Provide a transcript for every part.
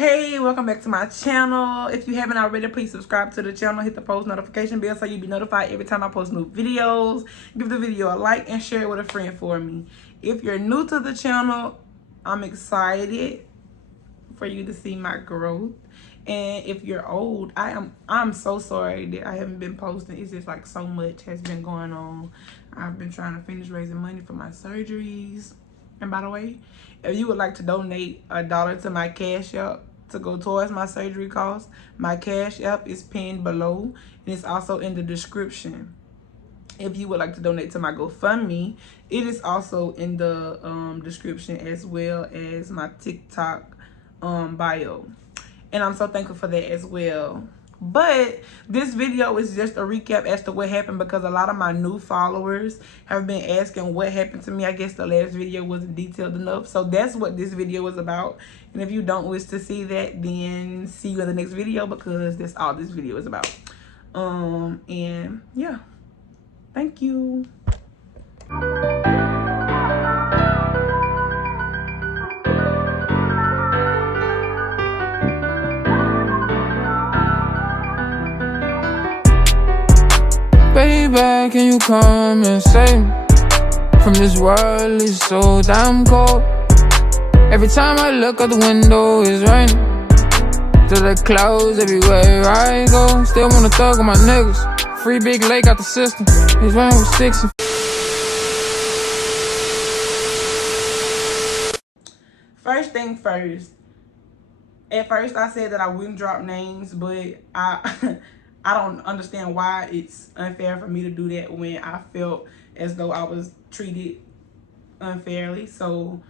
Hey, welcome back to my channel. If you haven't already, please subscribe to the channel, hit the post notification bell so you'll be notified every time I post new videos. Give the video a like and share it with a friend for me. If you're new to the channel, I'm excited for you to see my growth. And if you're old, I'm so sorry that I haven't been posting. It's just like so much has been going on. I've been trying to finish raising money for my surgeries. And by the way, if you would like to donate $1 to my Cash App to go towards my surgery costs, my Cash App is pinned below and it's also in the description. If you would like to donate to my GoFundMe, it is also in the description, as well as my TikTok bio. And I'm so thankful for that as well. But this video is just a recap as to what happened, because a lot of my new followers have been asking what happened to me. I guess the last video wasn't detailed enough. So that's what this video is about. And if you don't wish to see that, then see you in the next video, because that's all this video is about. And yeah, thank you. Baby, can you come and save me from this world? It's so damn cold. Every time I look out the window, it's raining. To the clouds everywhere I go. Still wanna thug with my niggas. Free big lake out the system. It's raining with sticks. First thing first. At first I said that I wouldn't drop names, but I I don't understand why it's unfair for me to do that when I felt as though I was treated unfairly. So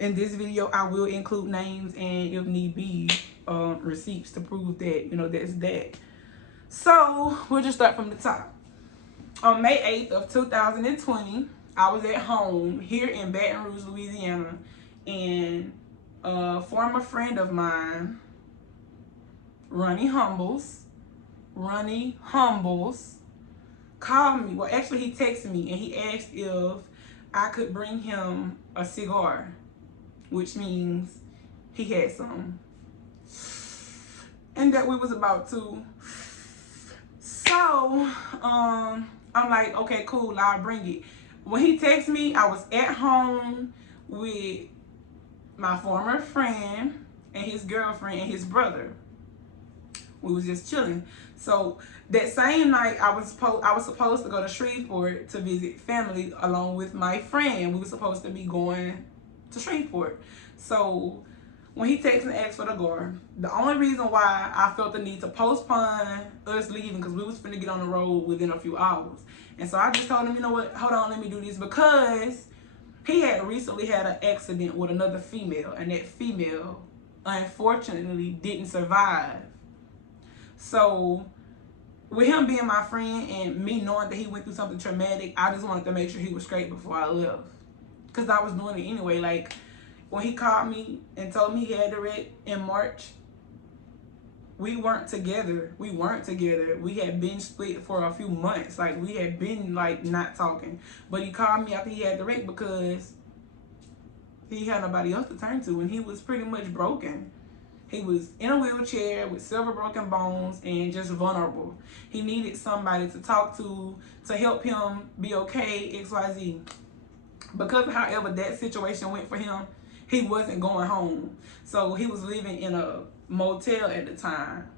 in this video, I will include names and, if need be, receipts to prove that, you know, that's that. So we'll just start from the top. On May 8th of 2020, I was at home here in Baton Rouge, Louisiana, and a former friend of mine, Ronnie Humbles, called me. Well, actually, he texted me and he asked if I could bring him a cigar, which means he had some, and that we was about to. So, I'm like, okay, cool, I'll bring it. When he texted me, I was at home with my former friend and his girlfriend and his brother. We was just chilling. So that same night, I was supposed to go to Shreveport to visit family along with my friend. We were supposed to be going to Shreveport. So when he texted and asked for the gar, the only reason why I felt the need to postpone us leaving, because we was finna get on the road within a few hours. And so I just told him, you know what, hold on, let me do this, because he had recently had an accident with another female, and that female unfortunately didn't survive. So with him being my friend and me knowing that he went through something traumatic, I just wanted to make sure he was straight before I left, because I was doing it anyway. Like, when he called me and told me he had the wreck in March, we weren't together. We had been split for a few months. Like, we had been like not talking. But he called me after he had the wreck because he had nobody else to turn to, and he was pretty much broken. He was in a wheelchair with several broken bones and just vulnerable. He needed somebody to talk to help him be okay, XYZ. Because however that situation went for him, he wasn't going home. So he was living in a motel at the time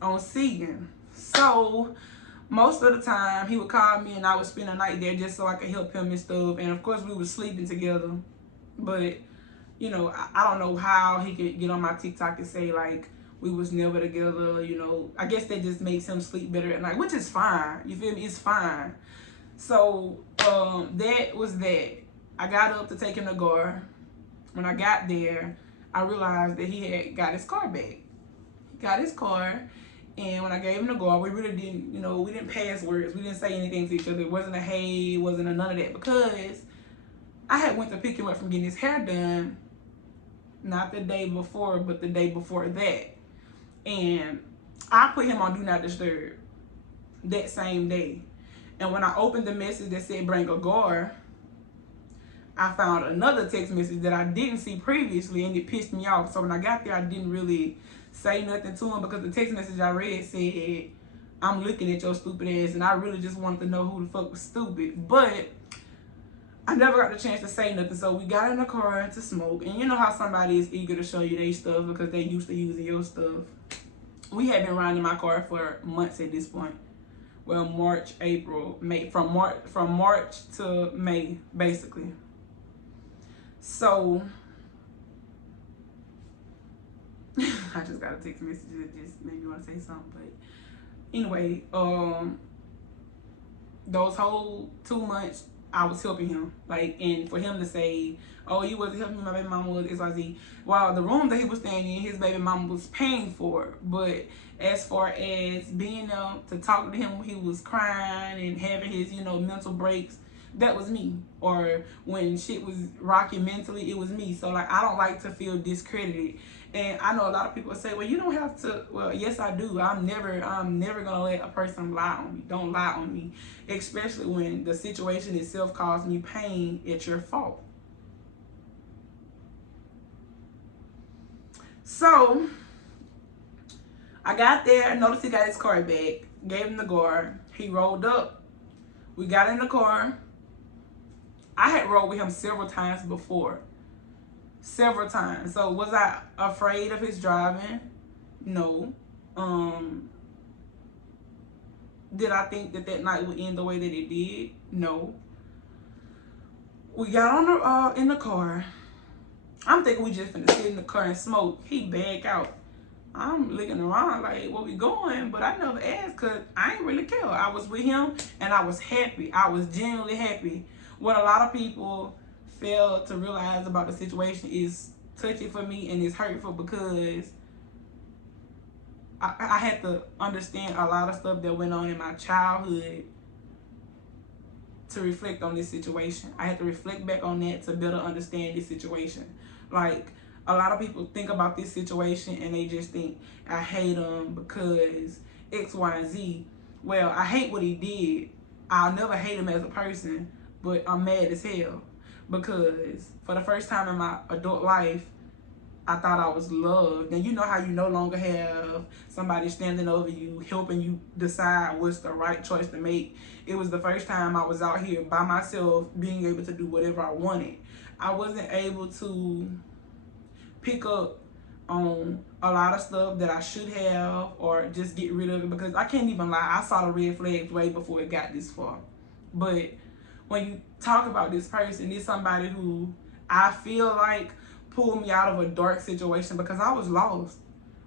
on Segan. So most of the time he would call me and I would spend a night there just so I could help him and stuff. And of course we were sleeping together. But, you know, I don't know how he could get on my TikTok and say, like, we was never together, you know. I guess that just makes him sleep better at night, which is fine. You feel me? It's fine. So, that was that. I got up to take him to gar. When I got there, I realized that he had got his car back. He got his car, and when I gave him the gar, we really didn't, you know, we didn't pass words. We didn't say anything to each other. It wasn't a hey, it wasn't a none of that, because I had went to pick him up from getting his hair done, not the day before, but the day before that. And I put him on Do Not Disturb that same day. And when I opened the message that said bring a gar, I found another text message that I didn't see previously, and it pissed me off. So when I got there, I didn't really say nothing to him because the text message I read said, "I'm looking at your stupid ass," and I really just wanted to know who the fuck was stupid. But I never got the chance to say nothing. So we got in the car to smoke, and you know how somebody is eager to show you their stuff because they used to using your stuff. We had been riding in my car for months at this point. Well, March, April, May, from March to May, basically. So I just got a text message that just made me want to say something. But anyway, those whole 2 months I was helping him. Like, and for him to say, "Oh, you wasn't helping me, my baby mama was XYZ." Well, the room that he was staying in, his baby mama was paying for. But as far as being there to talk to him when he was crying and having his, mental breaks, that was me. Or when shit was rocking mentally, it was me. So like, I don't like to feel discredited. And I know a lot of people say, "Well, you don't have to." Well, yes, I do. I'm never gonna let a person lie on me. Don't lie on me, especially when the situation itself caused me pain. It's your fault. So I got there, noticed he got his car back, gave him the guard. He rolled up. We got in the car. I had rode with him several times before. Several times. So was I afraid of his driving? No. Did I think that night would end the way that it did? No. We got on in the car. I'm thinking we just finna sit in the car and smoke. He back out. I'm looking around like, where we going? But I never asked because I ain't really care. I was with him and I was happy. I was genuinely happy. What a lot of people fail to realize about the situation is touchy for me and it's hurtful because I had to understand a lot of stuff that went on in my childhood to reflect on this situation. I had to reflect back on that to better understand this situation. Like, a lot of people think about this situation and they just think, I hate him because X, Y, and Z. Well, I hate what he did. I'll never hate him as a person, but I'm mad as hell because for the first time in my adult life, I thought I was loved. And you know how you no longer have somebody standing over you, helping you decide what's the right choice to make. It was the first time I was out here by myself, being able to do whatever I wanted. I wasn't able to pick up on a lot of stuff that I should have or just get rid of it because I can't even lie. I saw the red flags way before it got this far. But when you talk about this person, it's somebody who I feel like pulled me out of a dark situation because I was lost.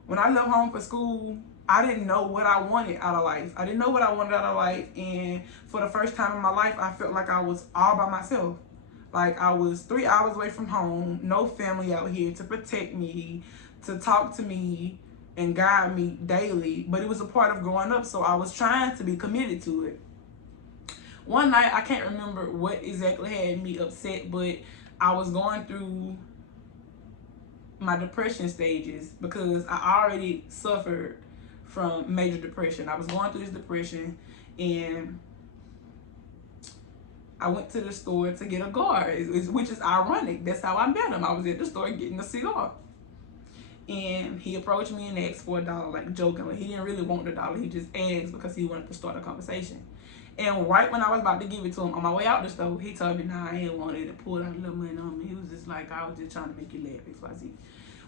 When I left home for school, I didn't know what I wanted out of life. I didn't know what I wanted out of life. And for the first time in my life, I felt like I was all by myself. Like I was 3 hours away from home, no family out here to protect me, to talk to me and guide me daily. But it was a part of growing up, so I was trying to be committed to it. One night, I can't remember what exactly had me upset, but I was going through my depression stages because I already suffered from major depression. I was going through this depression and I went to the store to get a guard, which is ironic. That's how I met him. I was at the store getting a cigar. And he approached me and asked for $1, like jokingly. He didn't really want the dollar. He just asked because he wanted to start a conversation. And right when I was about to give it to him, on my way out the store, he told me, "Nah, I ain't want it," and pulled out a little money on me. He was just like, "I was just trying to make you laugh, XYZ."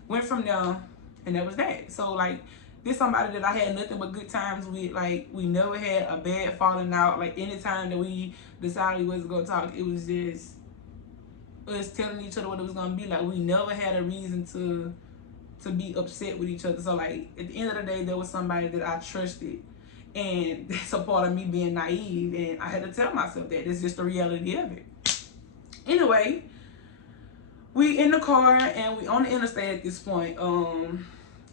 Went from there, and that was that. So, like, this somebody that I had nothing but good times with. Like, we never had a bad falling out. Like, anytime that we decided we wasn't going to talk, it was just us telling each other what it was going to be. Like, we never had a reason to be upset with each other. So, like, at the end of the day, there was somebody that I trusted. And that's a part of me being naive. And I had to tell myself that. It's just the reality of it. Anyway, we in the car and we on the interstate at this point.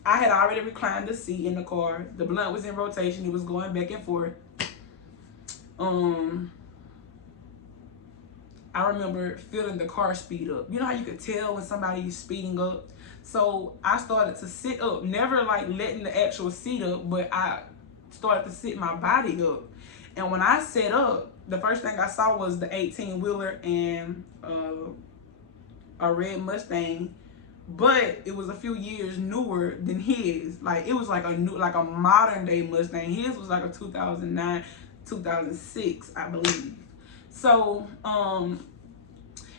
I had already reclined the seat in the car. The blunt was in rotation. It was going back and forth. I remember feeling the car speed up. You know how you could tell when somebody is speeding up? So I started to sit up, never like letting the actual seat up, but I started to sit my body up. And when I sat up, the first thing I saw was the 18-wheeler and a red Mustang, but it was a few years newer than his. Like it was like a modern day Mustang. His was like a 2009, 2006, I believe. So,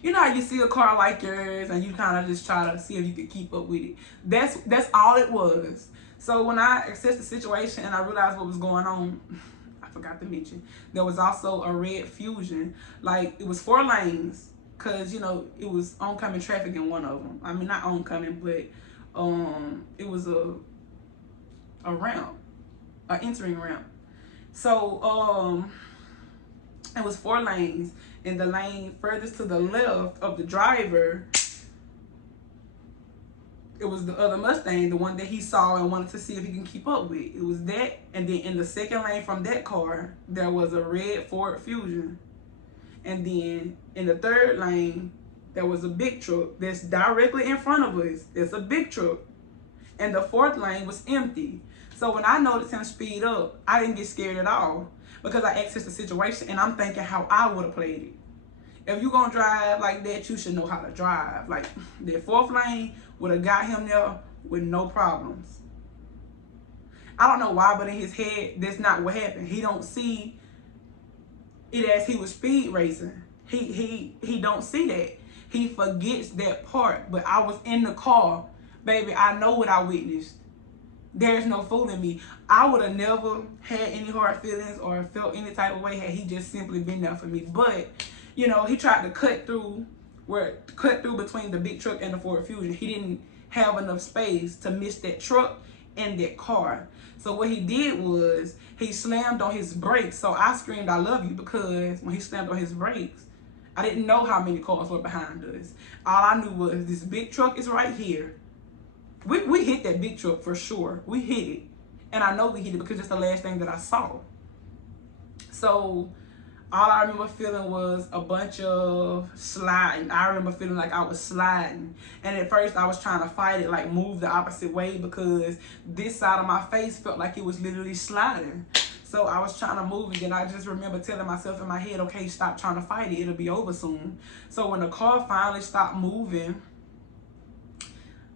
you know how you see a car like yours and you kind of just try to see if you can keep up with it. That's all it was. So when I assessed the situation and I realized what was going on, I forgot to mention, there was also a red Fusion. Like it was 4 lanes, cause you know it was oncoming traffic in one of them. I mean not oncoming, but it was a ramp, an entering ramp. So it was 4 lanes, and the lane furthest to the left of the driver, it was the other Mustang, the one that he saw and wanted to see if he can keep up with. It was that, and then in the second lane from that car, there was a red Ford Fusion. And then in the third lane, there was a big truck that's directly in front of us. It's a big truck. And the fourth lane was empty. So when I noticed him speed up, I didn't get scared at all, because I accessed the situation and I'm thinking how I would have played it. If you gonna drive like that, you should know how to drive. Like that fourth lane would have got him there with no problems. I don't know why, but in his head, that's not what happened. He don't see it as he was speed racing. He don't see that. He forgets that part. But I was in the car, baby. I know what I witnessed. There's no fooling me. I would have never had any hard feelings or felt any type of way had he just simply been there for me. But you know, he tried to cut through between the big truck and the Ford Fusion. He didn't have enough space to miss that truck and that car. So what he did was he slammed on his brakes. So I screamed, "I love you," because when he slammed on his brakes, I didn't know how many cars were behind us. All I knew was this big truck is right here. We hit that big truck for sure. We hit it. And I know we hit it because it's the last thing that I saw. So all I remember feeling was a bunch of sliding. I remember feeling like I was sliding. And at first I was trying to fight it, like move the opposite way, because this side of my face felt like it was literally sliding. So I was trying to move it, and I just remember telling myself in my head, okay, stop trying to fight it. It'll be over soon. So when the car finally stopped moving,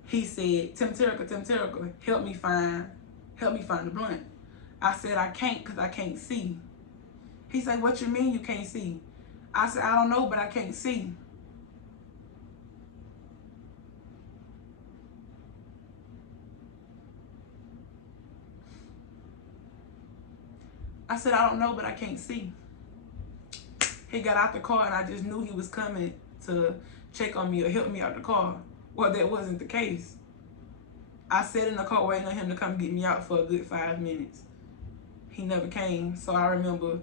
he said, Tim Terica, help me find the blunt. I said, I can't, because I can't see. He said, what you mean you can't see? I said, I don't know, but I can't see. I said, I don't know, but I can't see. He got out the car, and I just knew he was coming to check on me or help me out the car. Well, that wasn't the case. I sat in the car waiting on him to come get me out for a good 5 minutes. He never came. So I remember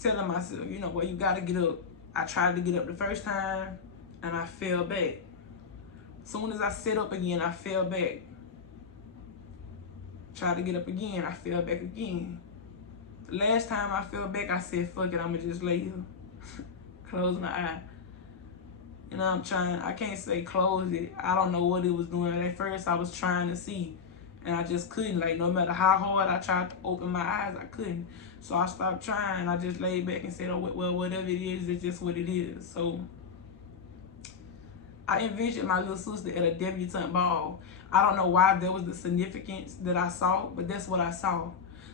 telling myself, you know what, you gotta get up. I tried to get up the first time and I fell back. As soon as I sit up again, I fell back. Tried to get up again, I fell back again. The last time I fell back, I said, fuck it, I'ma just lay here. Close my eye. You know, I can't say close it. I don't know what it was doing. At first, I was trying to see, and I just couldn't. Like, no matter how hard I tried to open my eyes, I couldn't. So I stopped trying. I just laid back and said, oh, well, whatever it is, it's just what it is. So I envisioned my little sister at a debutante ball. I don't know why there was the significance that I saw, but that's what I saw.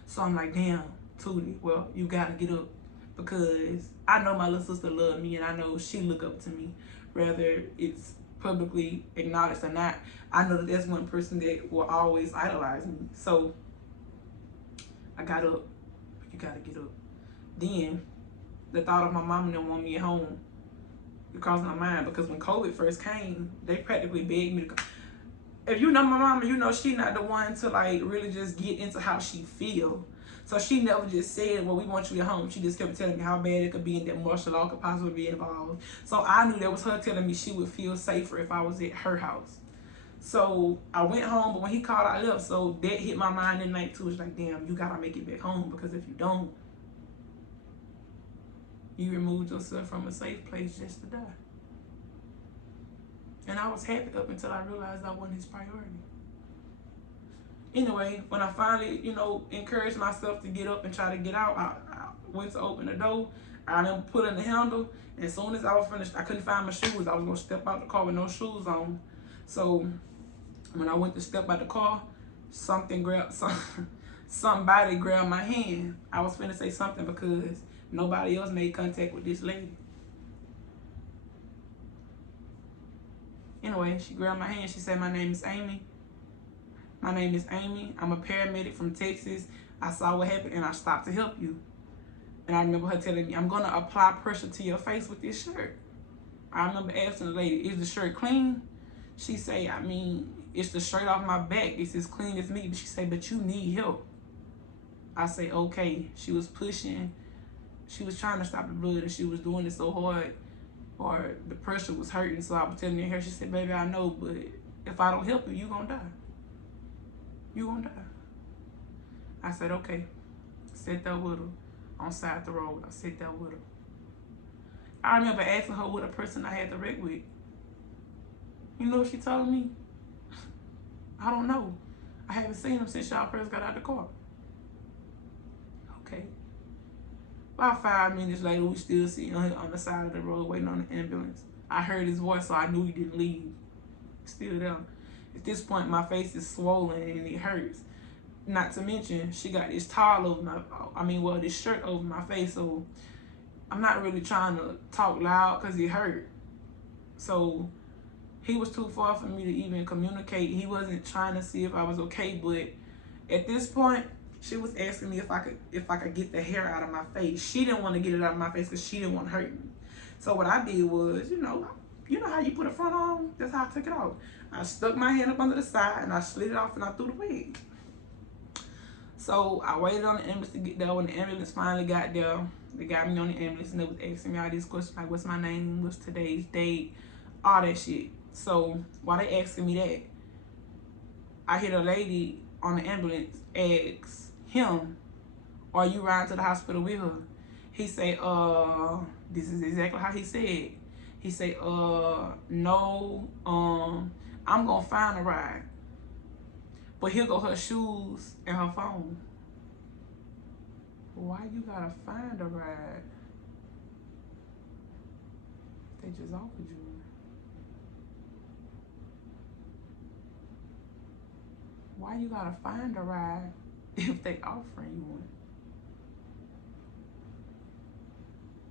So I'm like, damn, Tootie, well, you gotta get up, because I know my little sister loved me, and I know she look up to me, whether it's publicly acknowledged or not. I know that there's one person that will always idolize me. So I got up. You gotta get up. Then the thought of my mom didn't want me at home, it crossed my mind, because when COVID first came, they practically begged me to come. If you know my mama, you know she not the one to like really just get into how she feel. So she never just said, well, we want you at home. She just kept telling me how bad it could be and that martial law could possibly be involved. So I knew that was her telling me she would feel safer if I was at her house. So I went home, but when he called, I left. So that hit my mind at night too. It's like, damn, you gotta make it back home, because if you don't, you removed yourself from a safe place just to die. And I was happy up until I realized I wasn't his priority. Anyway, when I finally, you know, encouraged myself to get up and try to get out, went to open the door, I done put in the handle. And as soon as I was finished, I couldn't find my shoes. I was gonna step out the car with no shoes on. So when I went to step out the car, somebody grabbed my hand. I was finna say something because nobody else made contact with this lady. Anyway, she grabbed my hand. She said, "My name is Amy. My name is Amy. I'm a paramedic from Texas. I saw what happened and I stopped to help you." And I remember her telling me, "I'm gonna apply pressure to your face with this shirt." I remember asking the lady, "Is the shirt clean?" She say, "I mean, it's the shirt off my back. It's as clean as me." But she say, "But you need help." I say, "Okay." She was pushing. She was trying to stop the blood and she was doing it so hard, or the pressure was hurting. So I was telling her, she said, "Baby, I know, but if I don't help you, you gonna die. You gonna die." I said, "Okay." Sat there with her on side the road. I sat there with her. I remember asking her what a person I had to wreck with. You know what she told me? "I don't know. I haven't seen him since y'all first got out the car." Okay. About 5 minutes later, we still sitting on the side of the road waiting on the ambulance. I heard his voice, so I knew he didn't leave. Still there. At this point, my face is swollen and it hurts. Not to mention, she got this towel over this shirt over my face, so I'm not really trying to talk loud because it hurt. So he was too far for me to even communicate. He wasn't trying to see if I was okay, but at this point, she was asking me if I could get the hair out of my face. She didn't want to get it out of my face because she didn't want to hurt me. So what I did was, you know how you put a front on? That's how I took it off. I stuck my hand up under the side and I slid it off and I threw the wig. So I waited on the ambulance to get there. When the ambulance finally got there, they got me on the ambulance and they was asking me all these questions like, what's my name, what's today's date, all that shit. So while they asking me that, I hear a lady on the ambulance ask him, "Are you riding to the hospital with her?" He say, this is exactly how he said. He say, "No, I'm gonna find a ride." But here go her shoes and her phone. Why you gotta find a ride? They just offered you one. Why you gotta find a ride if they offering you one?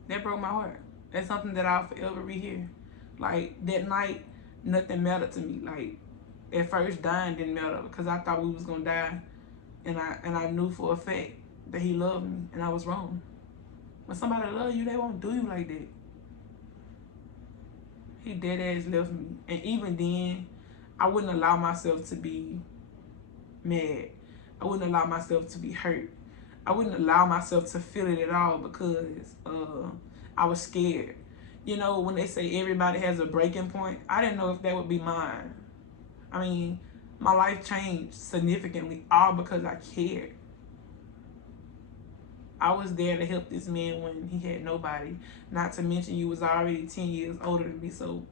That broke my heart. That's something that I'll forever rehear. Like, that night, nothing mattered to me. Like, at first, dying didn't matter because I thought we was gonna die, and I knew for a fact that he loved me, and I was wrong. When somebody loves you, they won't do you like that. He dead ass left me, and even then, I wouldn't allow myself to be mad. I wouldn't allow myself to be hurt. I wouldn't allow myself to feel it at all because I was scared. You know, when they say everybody has a breaking point, I didn't know if that would be mine. I mean, my life changed significantly all because I cared. I was there to help this man when he had nobody. Not to mention you was already 10 years older than me, so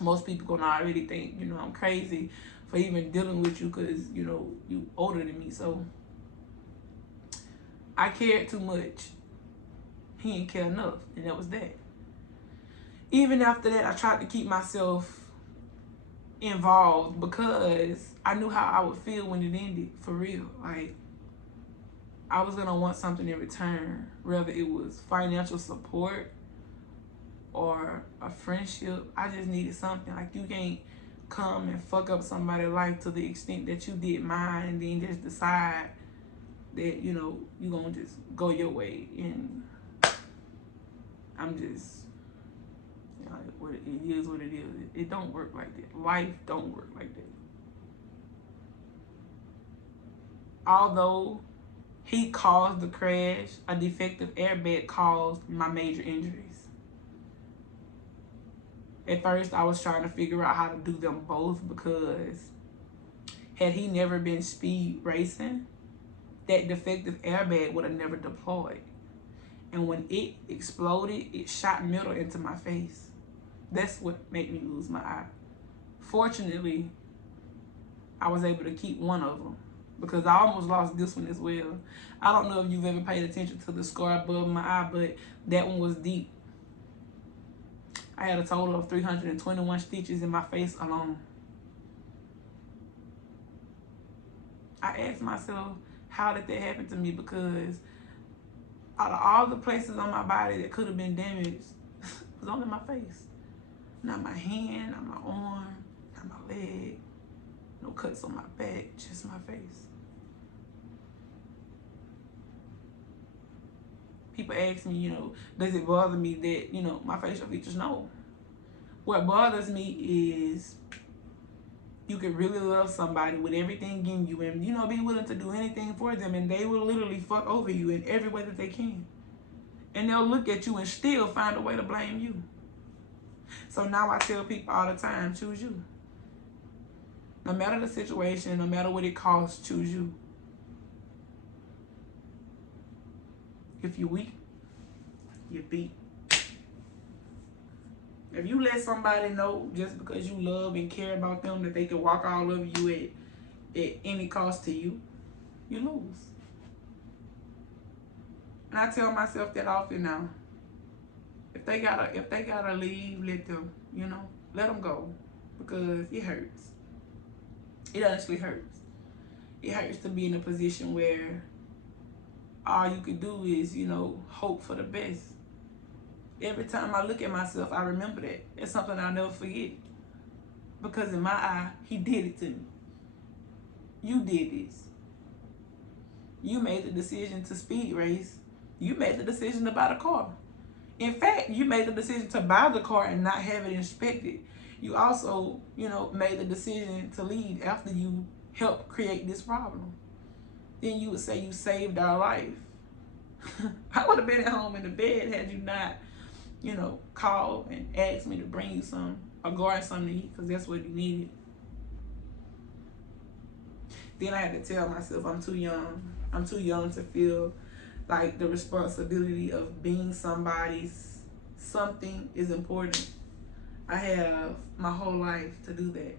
most people gonna already think, you know, I'm crazy for even dealing with you because, you know, you older than me. So I cared too much. He didn't care enough, and that was that. Even after that, I tried to keep myself involved because I knew how I would feel when it ended, for real. Like, I was gonna want something in return, whether it was financial support or a friendship. I just needed something. Like, you can't come and fuck up somebody's life to the extent that you did mine and then just decide that, you know, you gonna just go your way. And I'm just, you know, it is what it is. It don't work like that. Life don't work like that. Although he caused the crash, a defective airbag caused my major injuries. At first, I was trying to figure out how to do them both because had he never been speed racing, that defective airbag would have never deployed. And when it exploded, it shot metal into my face. That's what made me lose my eye. Fortunately, I was able to keep one of them. because I almost lost this one as well. I don't know if you've ever paid attention to the scar above my eye, but that one was deep. I had a total of 321 stitches in my face alone. I asked myself, how did that happen to me? Because out of all the places on my body that could have been damaged, it was only my face. Not my hand, not my arm, not my leg, no cuts on my back, just my face. People ask me, you know, does it bother me that, you know, my facial features? No. What bothers me is you can really love somebody with everything in you and, you know, be willing to do anything for them, and they will literally fuck over you in every way that they can. And they'll look at you and still find a way to blame you. So now I tell people all the time, choose you. No matter the situation, no matter what it costs, choose you. If you're weak, you're beat. If you let somebody know just because you love and care about them that they can walk all over you at any cost to you, you lose. And I tell myself that often now. If they gotta leave, let them, you know, let them go, because it hurts. It honestly hurts. It hurts to be in a position where all you could do is, you know, hope for the best. Every time I look at myself, I remember that. It's something I'll never forget. Because in my eye, he did it to me. You did this. You made the decision to speed race. You made the decision to buy the car. In fact, you made the decision to buy the car and not have it inspected. You also, you know, made the decision to leave after you helped create this problem. Then you would say you saved our life. I would have been at home in the bed had you not, you know, called and asked me to bring you some, or guard something to eat, because that's what you needed. Then I had to tell myself I'm too young. I'm too young to feel like the responsibility of being somebody's something is important. I have my whole life to do that.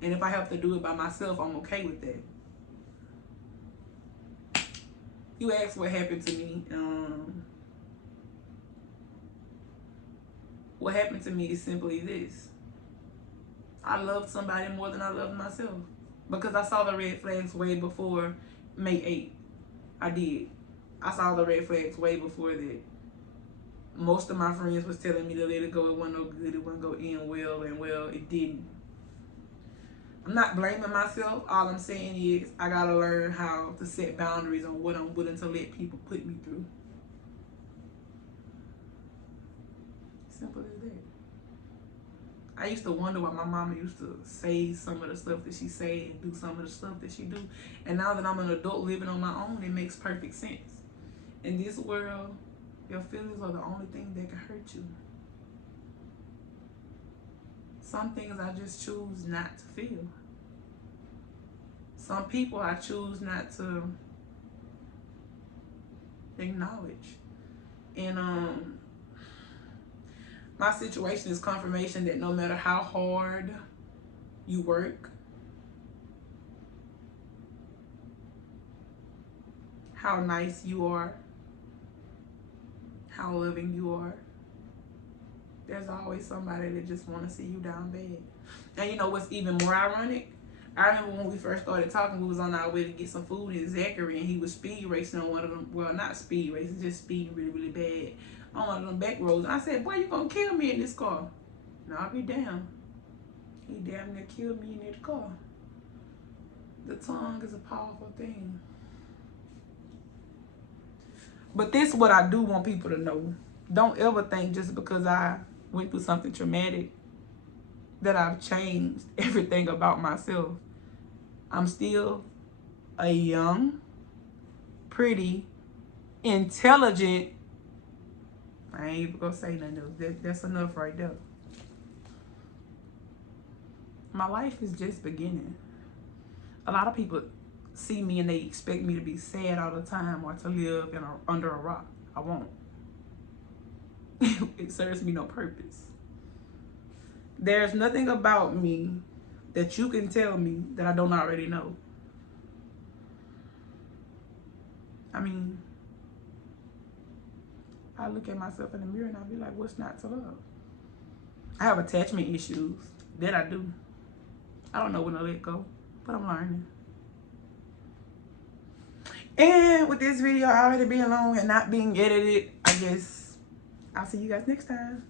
And if I have to do it by myself, I'm okay with that. You asked what happened to me. What happened to me is simply this. I loved somebody more than I loved myself. Because I saw the red flags way before May 8th. I did. I saw the red flags way before that. Most of my friends was telling me to let it go. It wasn't no good. It wouldn't go in well, and well, it didn't. I'm not blaming myself. All I'm saying is I gotta learn how to set boundaries on what I'm willing to let people put me through. Simple as that. I used to wonder why my mama used to say some of the stuff that she say and do some of the stuff that she do. And now that I'm an adult living on my own, it makes perfect sense. In this world, your feelings are the only thing that can hurt you. Some things I just choose not to feel. Some people I choose not to acknowledge. And my situation is confirmation that no matter how hard you work, how nice you are, how loving you are, there's always somebody that just want to see you down bad. And you know what's even more ironic? I remember when we first started talking, we was on our way to get some food in Zachary, and he was speed racing on one of them, well, not speed racing, just speeding really, really bad on one of them back roads. And I said, boy, you gonna kill me in this car. No, I'll be damned. He damn near killed me in that car. The tongue is a powerful thing. But this is what I do want people to know. Don't ever think just because I went through something traumatic that I've changed everything about myself. I'm still a young, pretty, intelligent, I ain't even gonna say nothing else. That's enough right there. My life is just beginning. A lot of people see me and they expect me to be sad all the time or to live under a rock. I won't. It serves me no purpose. There's nothing about me that you can tell me that I don't already know. I mean, I look at myself in the mirror and I'll be like, what's not to love? I have attachment issues. That I do. I don't know when to let go, but I'm learning. And with this video already being long and not being edited, I guess I'll see you guys next time.